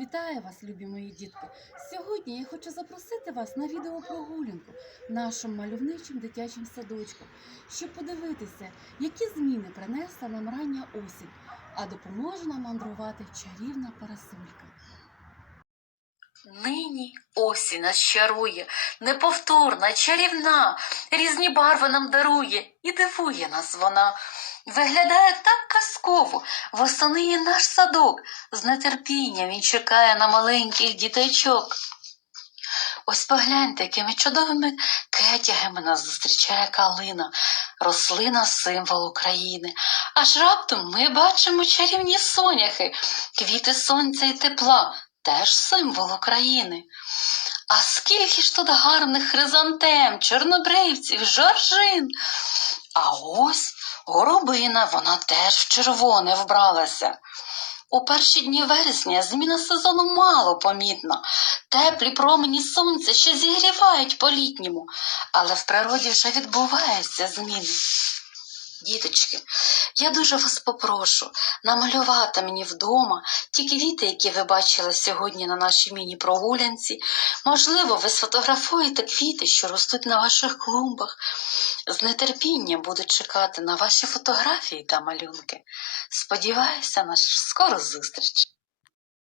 Вітаю вас, любі мої дітки! Сьогодні я хочу запросити вас на відеопрогулянку в нашому мальовничому дитячому садочку, щоб подивитися, які зміни принесла нам рання осінь, а допоможе нам мандрувати чарівна парасолька. Нині осінь нас чарує, неповторна, чарівна, різні барви нам дарує і дивує нас вона. Виглядає так казково, восени є наш садок, з нетерпінням він чекає на маленьких діточок. Ось погляньте, якими чудовими кетягами нас зустрічає калина, рослина символ України. Аж раптом ми бачимо чарівні соняхи, квіти сонця і тепла, теж символ України. А скільки ж тут гарних хризантем, чорнобривців, жоржин. А ось горобина, вона теж в червоне вбралася. У перші дні вересня зміна сезону мало помітна. Теплі промені сонця ще зігрівають по-літньому, але в природі вже відбуваються зміни. Діточки, я дуже вас попрошу намалювати мені вдома ті квіти, які ви бачили сьогодні на нашій міні-прогулянці. Можливо, ви сфотографуєте квіти, що ростуть на ваших клумбах. З нетерпінням буду чекати на ваші фотографії та малюнки. Сподіваюся на скору зустріч.